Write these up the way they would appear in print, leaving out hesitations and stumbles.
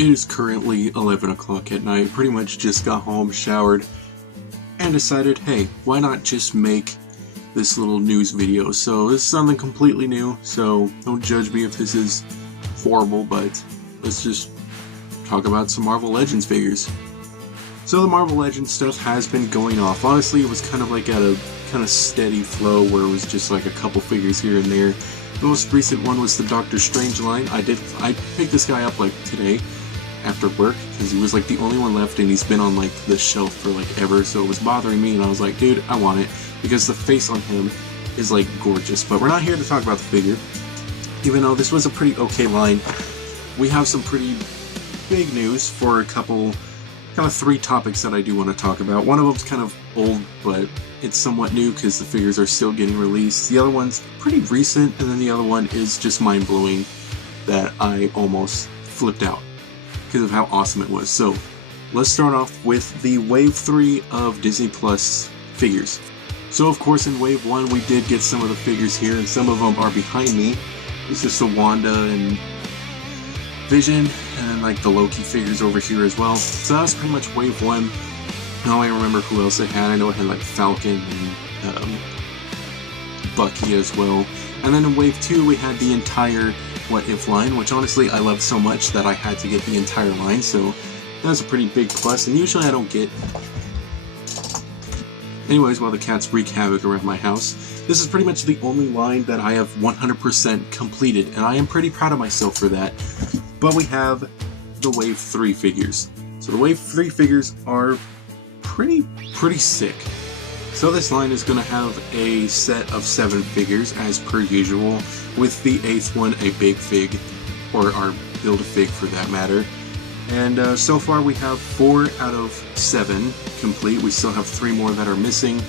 It is currently 11 o'clock at night, pretty much just got home, showered, and decided, hey, why not just make this little news video? So this is something completely new, so don't judge me if this is horrible, but let's just talk about some Marvel Legends figures. So the Marvel Legends stuff has been going off. Honestly, it was kind of like at a kind of steady flow where it was just like a couple figures here and there. The most recent one was the Doctor Strange line. I picked this guy up like today after work because he was like the only one left and he's been on like the shelf for like ever, so it was bothering me and I was like, dude, I want it because the face on him is like gorgeous. But we're not here to talk about the figure, even though this was a pretty okay line. We have some pretty big news for a couple, kind of three topics that I do want to talk about. One of them's kind of old, but it's somewhat new because the figures are still getting released. The other one's pretty recent, and then the other one is just mind-blowing that I almost flipped out because of how awesome it was. So let's start off with the Wave 3 of Disney Plus figures. So of course in Wave 1 we did get some of the figures here, and some of them are behind me. It's just the Wanda and Vision, and like the Loki figures over here as well. So that was pretty much Wave 1. Now I remember who else it had. I know it had like Falcon and Bucky as well. And then in Wave 2 we had the entire What If line, which honestly I loved so much that I had to get the entire line, so that was a pretty big plus, and usually I don't get. Anyways, while the cats wreak havoc around my house, this is pretty much the only line that I have 100% completed, and I am pretty proud of myself for that. But we have the Wave 3 figures. So the Wave 3 figures are pretty sick. So this line is going to have a set of 7 figures as per usual, with the 8th one a big fig, or our Build-A-Fig for that matter. And so far we have 4 out of 7 complete. We still have 3 more that are missing,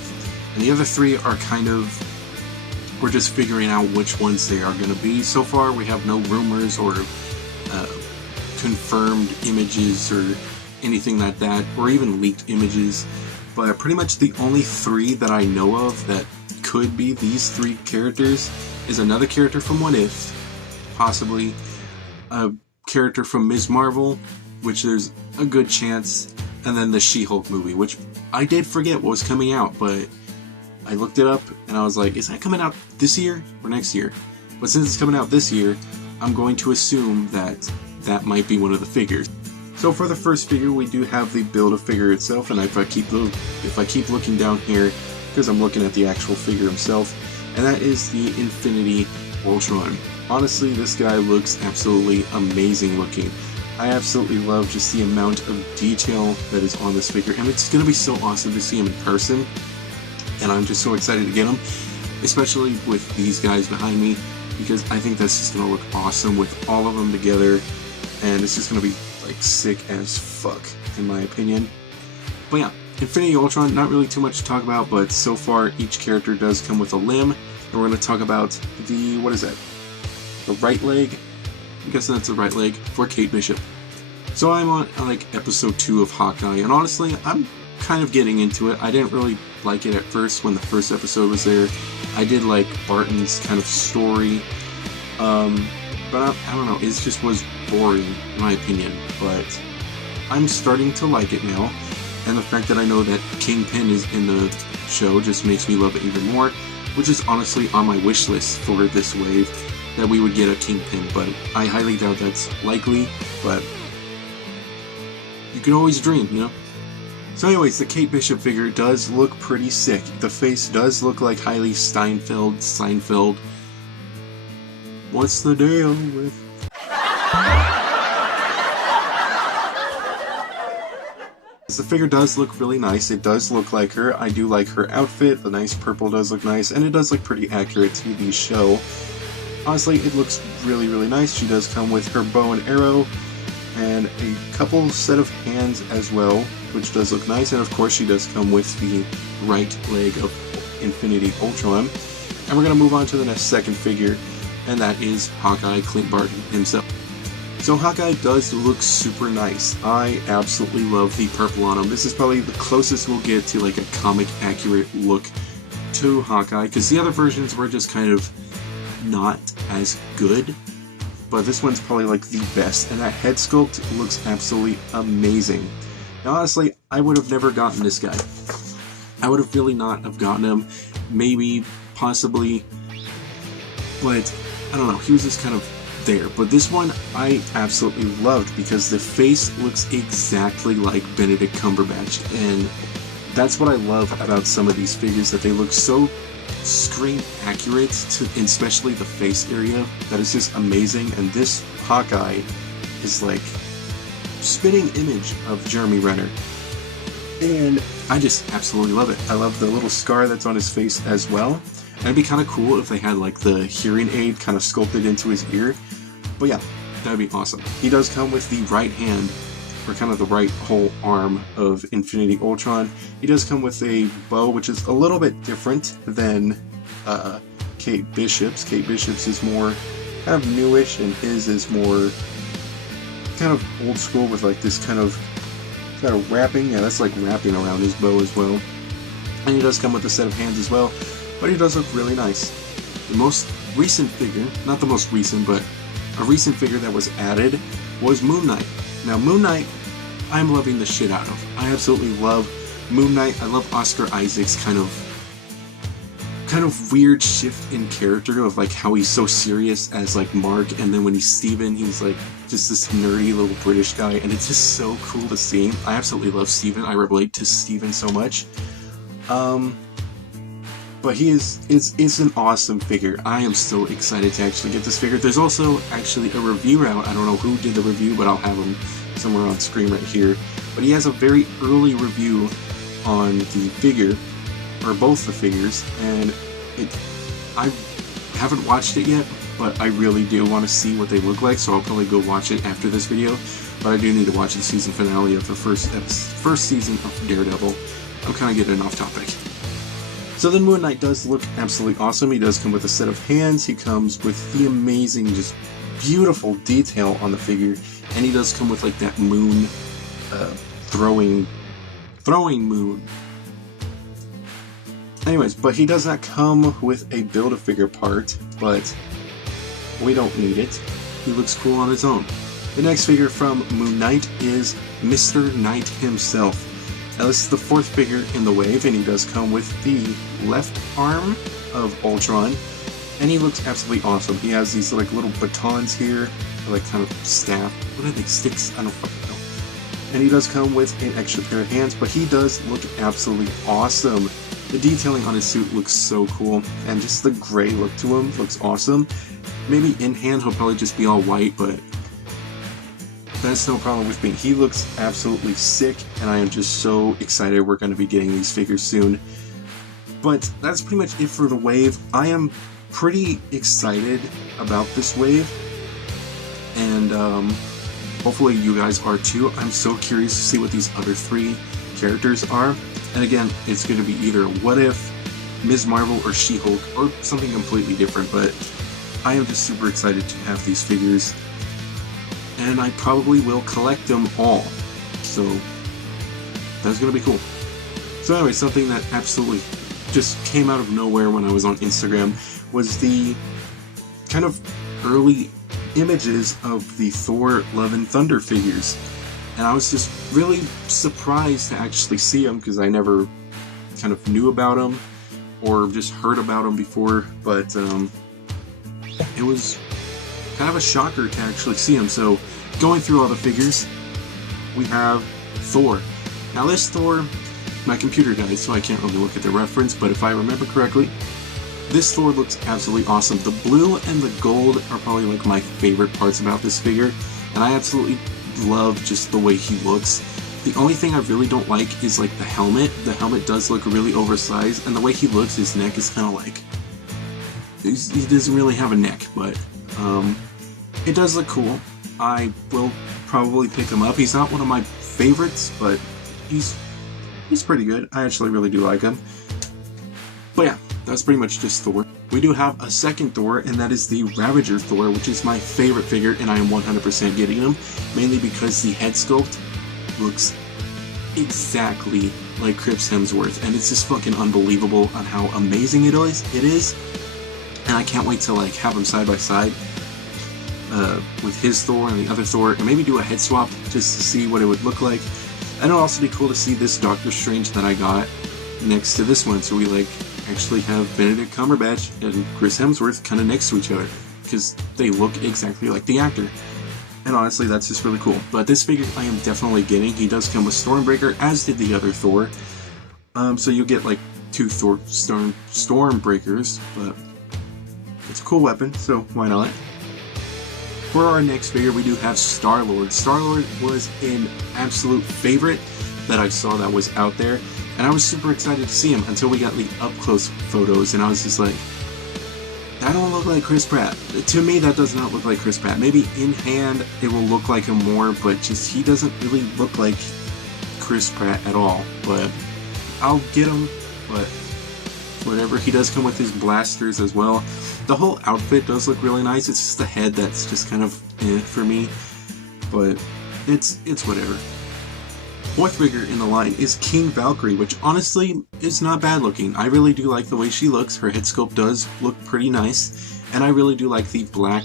and the other 3 are kind of, we're just figuring out which ones they are going to be. So far we have no rumors or confirmed images or anything like that, or even leaked images. But pretty much the only 3 that I know of that could be these 3 characters is another character from What If, possibly a character from Ms. Marvel, which there's a good chance, and then the She-Hulk movie, which I did forget what was coming out, but I looked it up and I was like, is that coming out this year or next year? But since it's coming out this year, I'm going to assume that that might be one of the figures. So for the first figure, we do have the Build-A-Figure itself, and if I keep looking down here, because I'm looking at the actual figure himself, and that is the Infinity Ultron. Honestly, this guy looks absolutely amazing looking. I absolutely love just the amount of detail that is on this figure, and it's going to be so awesome to see him in person, and I'm just so excited to get him, especially with these guys behind me, because I think that's just going to look awesome with all of them together, and it's just going to be like sick as fuck in my opinion. But yeah, Infinity Ultron, not really too much to talk about, but so far each character does come with a limb, and we're going to talk about the, what is that, the right leg? I'm guessing that's the right leg for Kate Bishop. So I'm on like episode 2 of Hawkeye, and honestly I'm kind of getting into it. I didn't really like it at first when the first episode was there. I did like Barton's kind of story, but I don't know, it just was boring in my opinion, but I'm starting to like it now, and the fact that I know that Kingpin is in the show just makes me love it even more, which is honestly on my wish list for this wave, that we would get a Kingpin, but I highly doubt that's likely, but you can always dream, you know? So anyways, the Kate Bishop figure does look pretty sick. The face does look like Hailey Steinfeld. What's the deal with... The figure does look really nice. It does look like her. I do like her outfit. The nice purple does look nice, and it does look pretty accurate to the show. Honestly, it looks really nice. She does come with her bow and arrow, and a couple set of hands as well, which does look nice, and of course she does come with the right leg of Infinity Ultron. And we're going to move on to the next second figure, and that is Hawkeye, Clint Barton himself. So Hawkeye does look super nice. I absolutely love the purple on him. This is probably the closest we'll get to like a comic accurate look to Hawkeye, because the other versions were just kind of not as good. but this one's probably like the best, and that head sculpt looks absolutely amazing. Now honestly, I would have never gotten this guy. I would have really not have gotten him, maybe, possibly, but I don't know, he was just kind of there. But this one I absolutely loved because the face looks exactly like Benedict Cumberbatch, and that's what I love about some of these figures, that they look so screen accurate, especially the face area, that is just amazing. And this Hawkeye is like spitting image of Jeremy Renner, and I just absolutely love it. I love the little scar that's on his face as well. And it'd be kind of cool if they had like the hearing aid kind of sculpted into his ear. But yeah, that'd be awesome. He does come with the right hand, or kind of the right whole arm of Infinity Ultron. He does come with a bow, which is a little bit different than Kate Bishop's. Kate Bishop's is more kind of newish, and his is more kind of old school with like this kind of wrapping. Yeah, that's like wrapping around his bow as well. And he does come with a set of hands as well, but he does look really nice. The most recent figure, not the most recent, but a recent figure that was added was Moon Knight. Now Moon Knight, I'm loving the shit out of. I absolutely love Moon Knight. I love Oscar Isaac's kind of weird shift in character of like how he's so serious as like Mark, and then when he's Steven, he's like just this nerdy little British guy, and it's just so cool to see. I absolutely love Steven. I relate to Steven so much. But it's an awesome figure. I am so excited to actually get this figure. There's also actually a review out. I don't know who did the review, but I'll have him somewhere on screen right here. But he has a very early review on the figure, or both the figures, and I haven't watched it yet, but I really do want to see what they look like, so I'll probably go watch it after this video. But I do need to watch the season finale of the first season of Daredevil. I'm kind of getting off topic. So then Moon Knight does look absolutely awesome. He does come with a set of hands. He comes with the amazing, just beautiful detail on the figure, and he does come with like that moon, throwing moon. Anyways, but he does not come with a Build-A-Figure part, but we don't need it. He looks cool on his own. The next figure from Moon Knight is Mr. Knight himself. Now this is the fourth figure in the wave, and he does come with the left arm of Ultron, and he looks absolutely awesome. He has these like little batons here, or like kind of staff. What are they? Sticks? I don't fucking know. And he does come with an extra pair of hands, but he does look absolutely awesome. The detailing on his suit looks so cool, and just the gray look to him looks awesome. Maybe in hand he'll probably just be all white, but that's no problem with me. He looks absolutely sick, and I am just so excited we're going to be getting these figures soon. But that's pretty much it for the wave. I am pretty excited about this wave, and hopefully you guys are too. I'm so curious to see what these other three characters are. And again, it's going to be either What If, Ms. Marvel, or She-Hulk, or something completely different, but I am just super excited to have these figures, and I probably will collect them all, so that's going to be cool. So anyway, something that absolutely just came out of nowhere when I was on Instagram was the kind of early images of the Thor Love and Thunder figures. And I was just really surprised to actually see them, because I never kind of knew about them or just heard about them before, but it was kind of a shocker to actually see them. So going through all the figures, we have Thor. Now this Thor, my computer died, so I can't really look at the reference, but if I remember correctly, this Thor looks absolutely awesome. The blue and the gold are probably like my favorite parts about this figure, and I absolutely love just the way he looks. The only thing I really don't like is like the helmet. The helmet does look really oversized, and the way he looks, his neck is kind of like, he doesn't really have a neck, but it does look cool. I will probably pick him up. He's not one of my favorites, but he's pretty good. I actually really do like him. But yeah, that's pretty much just Thor. We do have a second Thor, and that is the Ravager Thor, which is my favorite figure, and I am 100% getting him, mainly because the head sculpt looks exactly like Chris Hemsworth, and it's just fucking unbelievable on how amazing it is, and I can't wait to like have them side by side. with his Thor and the other Thor, and maybe do a head swap just to see what it would look like. And it'll also be cool to see this Doctor Strange that I got next to this one, so we like actually have Benedict Cumberbatch and Chris Hemsworth kind of next to each other, because they look exactly like the actor. And honestly, that's just really cool. But this figure I am definitely getting. He does come with Stormbreaker, as did the other Thor. So you'll get like 2 Thor Stormbreakers, but it's a cool weapon, so why not? For our next figure, we do have Star-Lord. Star-Lord was an absolute favorite that I saw that was out there, and I was super excited to see him until we got the up-close photos, and I was just like, that don't look like Chris Pratt. To me, that does not look like Chris Pratt. Maybe in hand, it will look like him more, but just he doesn't really look like Chris Pratt at all. But I'll get him, but whatever. He does come with his blasters as well. The whole outfit does look really nice. It's just the head that's just kind of for me, but it's whatever. Fourth figure in the line is King Valkyrie, which honestly is not bad looking. I really do like the way she looks. Her head sculpt does look pretty nice, and I really do like the black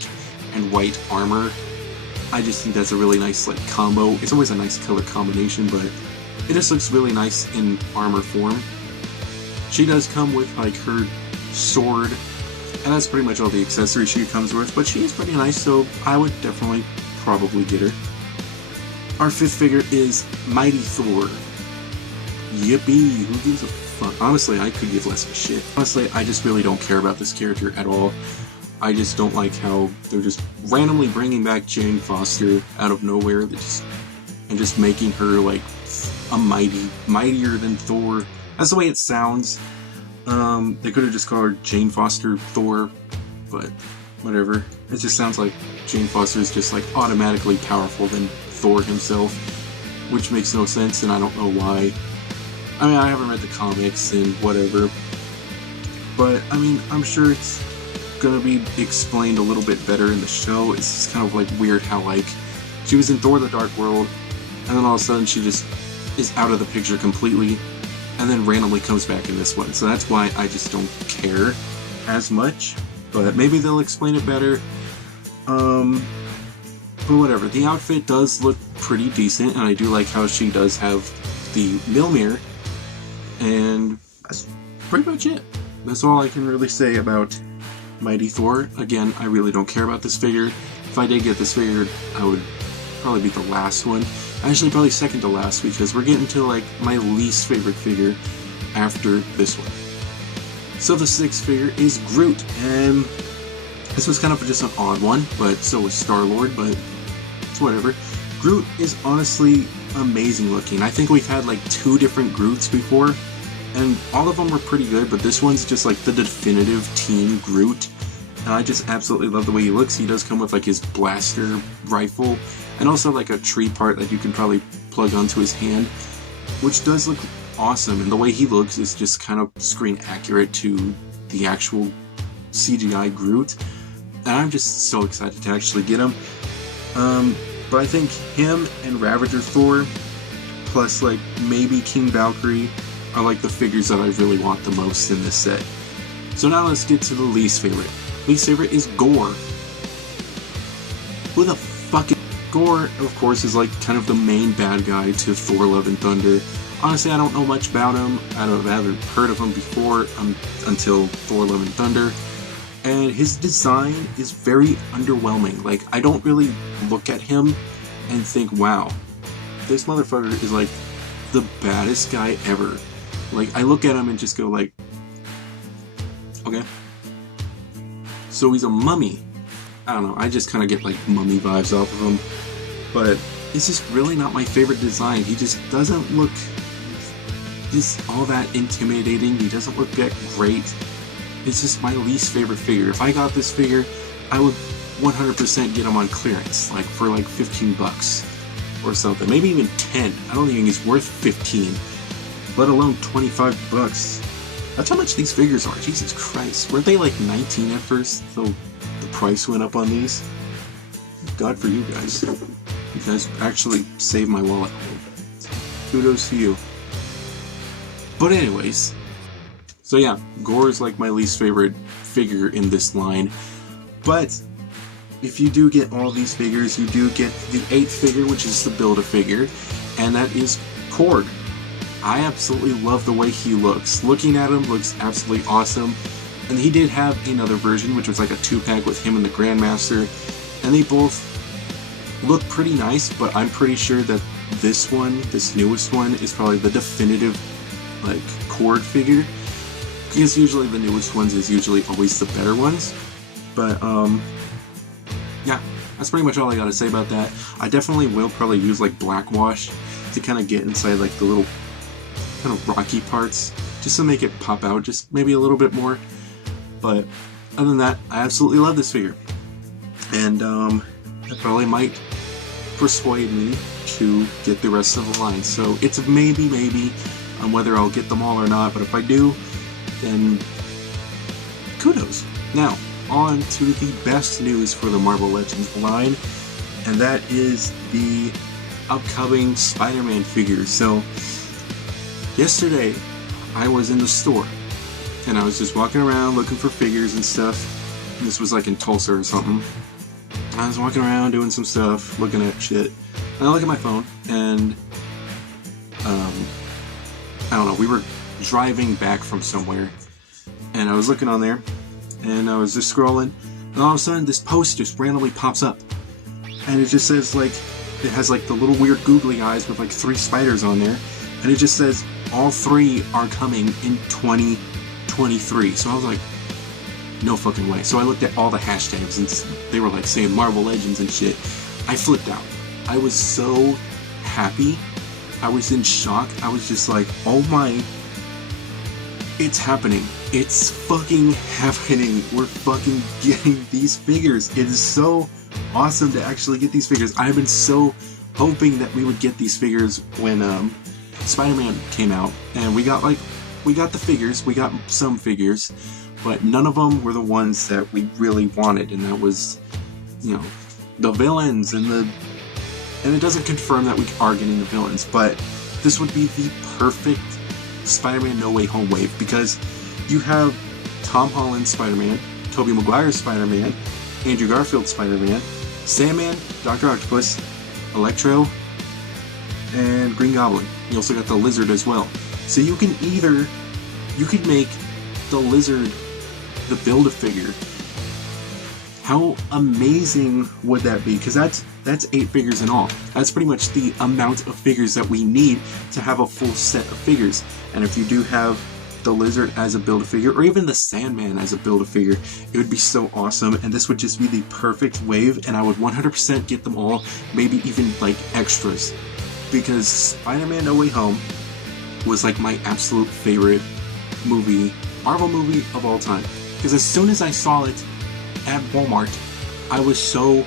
and white armor. I just think that's a really nice like combo. It's always a nice color combination, but it just looks really nice in armor form. She does come with like her sword, and that's pretty much all the accessories she comes with, but she is pretty nice, so I would definitely probably get her. Our fifth figure is Mighty Thor. Yippee, who gives a fuck? Honestly, I could give less of a shit. Honestly, I just really don't care about this character at all. I just don't like how they're just randomly bringing back Jane Foster out of nowhere, and just making her like a mightier than Thor. That's the way it sounds. They could have just called her Jane Foster Thor, but whatever. It just sounds like Jane Foster is just like automatically powerful than Thor himself, which makes no sense, and I don't know why. I mean, I haven't read the comics and whatever, but I mean, I'm sure it's gonna be explained a little bit better in the show. It's just kind of like weird how like she was in Thor: The Dark World, and then all of a sudden she just is out of the picture completely, and then randomly comes back in this one. So that's why I just don't care as much, but maybe they'll explain it better. But whatever, the outfit does look pretty decent, and I do like how she does have the Mjolnir, and that's pretty much it. That's all I can really say about Mighty Thor. Again, I really don't care about this figure. If I did get this figure, I would probably be the last one. Actually, probably second to last, because we're getting to like my least favorite figure after this one. So the sixth figure is Groot, and this was kind of just an odd one, but so was Star-Lord, but it's whatever. Groot is honestly amazing looking. I think we've had like 2 different Groots before, and all of them were pretty good, but this one's just like the definitive Team Groot, and I just absolutely love the way he looks. He does come with like his blaster rifle, and also like a tree part that you can probably plug onto his hand, which does look awesome, and the way he looks is just kind of screen accurate to the actual CGI Groot, and I'm just so excited to actually get him. But I think him and Ravager Thor, plus like maybe King Valkyrie, are like the figures that I really want the most in this set. So now let's get to the least favorite. Least favorite is Gorr. Who the fuck is Gorr? Of course, is like kind of the main bad guy to Thor: Love and Thunder. Honestly, I don't know much about him. I haven't heard of him before until Thor: Love and Thunder. And his design is very underwhelming. Like, I don't really look at him and think, wow, this motherfucker is like the baddest guy ever. Like, I look at him and just go like, okay. So he's a mummy. I don't know, I just kind of get like mummy vibes off of him. But it's just really not my favorite design. He just doesn't look just all that intimidating. He doesn't look that great. It's just my least favorite figure. If I got this figure, I would 100% get him on clearance, like for like 15 bucks or something. Maybe even 10. I don't even think he's worth 15, let alone 25 bucks. That's how much these figures are. Jesus Christ. Weren't they like 19 at first, though the price went up on these? God for you guys. You guys actually saved my wallet. Kudos to you. But anyways, so yeah, Gorr is like my least favorite figure in this line, but if you do get all these figures, you do get the 8th figure, which is the Build-A-Figure, and that is Korg. I absolutely love the way he looks. Looking at him looks absolutely awesome. And he did have another version, which was like a 2-pack with him and the Grandmaster, and they both look pretty nice, but I'm pretty sure that this one, this newest one, is probably the definitive, like, Korg figure. Because usually the newest ones is usually always the better ones. But, yeah, that's pretty much all I gotta say about that. I definitely will probably use, like, black wash to kind of get inside, like, the little kind of rocky parts, just to make it pop out just maybe a little bit more. But other than that, I absolutely love this figure. And, that probably might persuade me to get the rest of the line. So it's a maybe on whether I'll get them all or not, but if I do, then kudos. Now, on to the best news for the Marvel Legends line, and that is the upcoming Spider-Man figures. So, yesterday, I was in the store, and I was just walking around looking for figures and stuff. This was like in Tulsa or something. I was walking around doing some stuff, looking at shit, and I look at my phone, and I don't know, we were driving back from somewhere, and I was looking on there, and I was just scrolling, and all of a sudden this post just randomly pops up, and it just says, like, it has like the little weird googly eyes with like 3 spiders on there, and it just says all 3 are coming in 2023. So I was like, no fucking way. So I looked at all the hashtags, and they were like saying Marvel Legends and shit. I flipped out. I was so happy. I was in shock. I was just like, oh my, it's happening. It's fucking happening. We're fucking getting these figures. It is so awesome to actually get these figures. I've been so hoping that we would get these figures when Spider-Man came out, and we got the figures, we got some figures, but none of them were the ones that we really wanted, and that was, you know, the villains, and it doesn't confirm that we are getting the villains, but this would be the perfect Spider-Man No Way Home wave, because you have Tom Holland Spider-Man, Tobey Maguire Spider-Man, Andrew Garfield Spider-Man, Sandman, Dr. Octopus, Electro, and Green Goblin. You also got the Lizard as well. So you could make the Lizard the Build-A-Figure. How amazing would that be? Because that's 8 figures in all. That's pretty much the amount of figures that we need to have a full set of figures. And if you do have the Lizard as a Build-A-Figure, or even the Sandman as a Build-A-Figure, it would be so awesome, and this would just be the perfect wave, and I would 100% get them all, maybe even like extras, because Spider-Man No Way Home was like my absolute favorite movie, Marvel movie of all time. Because as soon as I saw it at Walmart, I was so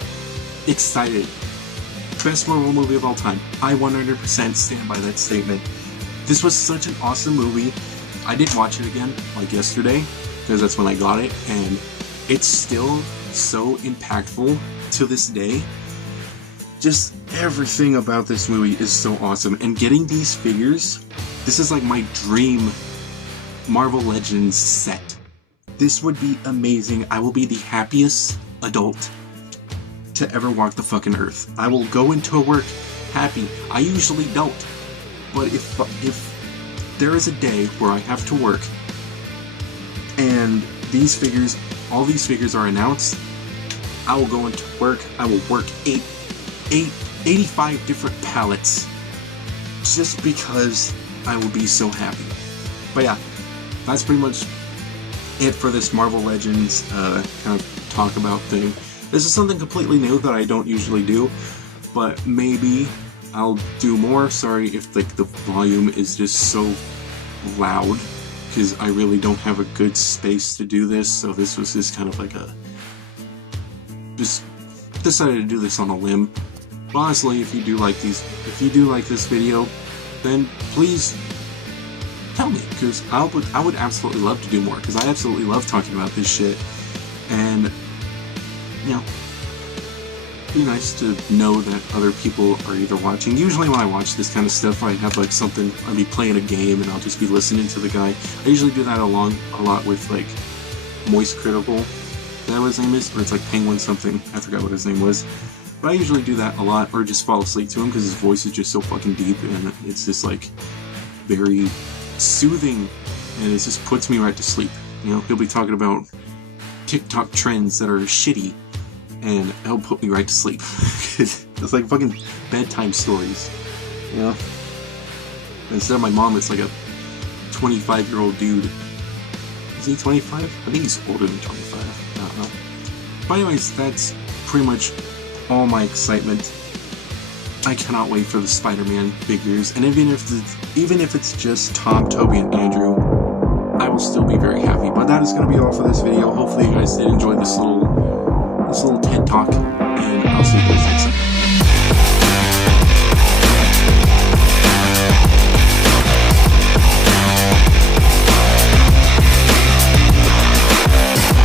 excited. Best Marvel movie of all time. I 100% stand by that statement. This was such an awesome movie. I did watch it again, like yesterday, because that's when I got it, and it's still so impactful to this day. Just everything about this movie is so awesome, and getting these figures, this is like my dream Marvel Legends set. This would be amazing. I will be the happiest adult to ever walk the fucking earth. I will go into work happy. I usually don't, but if there is a day where I have to work and these figures, all these figures are announced, I will go into work. I will work 85 different pallets just because I will be so happy. But yeah, that's pretty much it for this Marvel Legends kind of talk about thing. This is something completely new that I don't usually do, but maybe I'll do more. Sorry if like the volume is just so loud, because I really don't have a good space to do this, so this was just kind of like just decided to do this on a limb. But honestly, if you do like this video, then please tell me, because I would absolutely love to do more, because I absolutely love talking about this shit, and you know, it'd be nice to know that other people are either watching. Usually when I watch this kind of stuff, I have like something, I'll be playing a game and I'll just be listening to the guy. I usually do that a lot with like Moist Critical, that what his name is? Or it's like Penguin something. I forgot what his name was. But I usually do that a lot, or just fall asleep to him because his voice is just so fucking deep, and it's just like very soothing, and it just puts me right to sleep. You know, he'll be talking about TikTok trends that are shitty, and he'll put me right to sleep. It's like fucking bedtime stories, you know? Instead of my mom, it's like a 25-year-old dude. Is he 25? I think he's older than 25. I don't know. But anyways, that's pretty much all my excitement. I cannot wait for the Spider-Man figures, and even if it's just Tom, Toby, and Andrew, I will still be very happy. But that is going to be all for this video. Hopefully you guys did enjoy this little TED Talk.